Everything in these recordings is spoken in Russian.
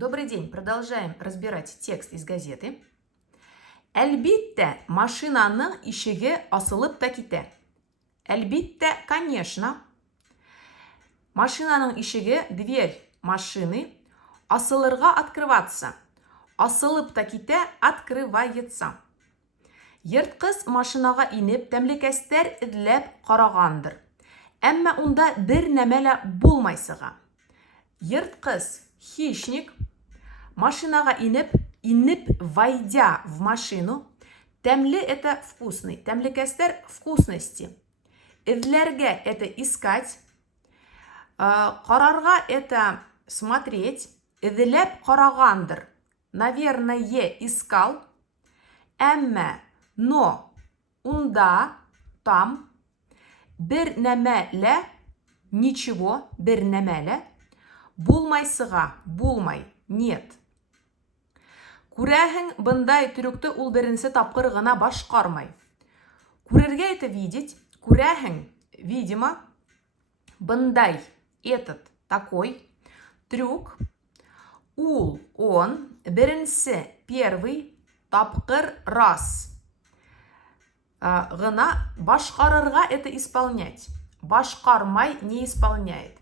Добрый день. Продолжаем разбирать текст из газеты. Әлбиттә, машинаның ишеге асылып та китә. Әлбиттә, конечно. Машинаның ишеге, дверь машины, асылырга открываться. Асылып та китә, открывается. Йырткыз машинага инеп, тәмлекәстәр эзләп карагандыр. Әмма унда бер нәмә лә булмай сыга. Йырткыз, хищник, машинага инеп, войдя в машину, тәмле это вкусный, тәмлекәстәр вкусности. Эзләргә это искать, карарга это смотреть, эзләп карагандыр. Наверное, искал. Әмма, но, унда, там, бер нәмә лә, ничего, бер нәмә лә, булмай сыга, булмай, нет. Күрәһең, бындай трюкты ул беренче тапкыр гына башкармай. Күрергә это видеть, күрәһең, видимо, бындай, этот, такой, трюк, ул, он, беренче, первый, тапкыр, раз. Гына башкарырга это исполнять. Башкармай не исполняет.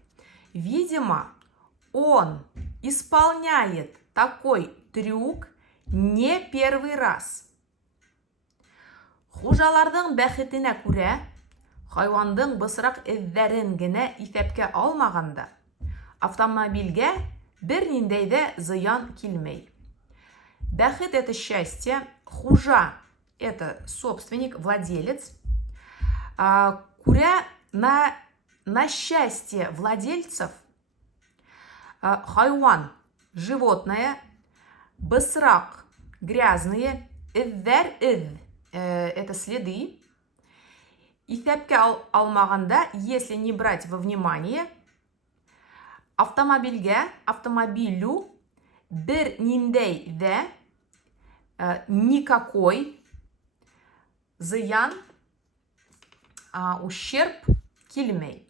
Видимо, он исполняет такой трюк не первый раз. Хужаларның бәхетенә күрә, хайвандың бысрак эзләрен генә исәпкә алмаганда, автомобильгә берниндәй дә зыян килмәй. Бәхет это счастье, хужа это собственник, владелец. Күрә на счастье владельцев хайван, животное, бысрак, грязные, эзләр, это следы. Исәпкә алмаганда, если не брать во внимание, автомобилю бер ниндәй дә никакой зыян, ущерб килмәй,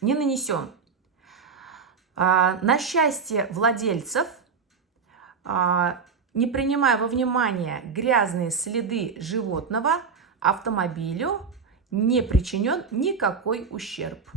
не нанесен. На счастье владельцев, не принимая во внимание грязные следы животного, автомобилю не причинен никакой ущерб.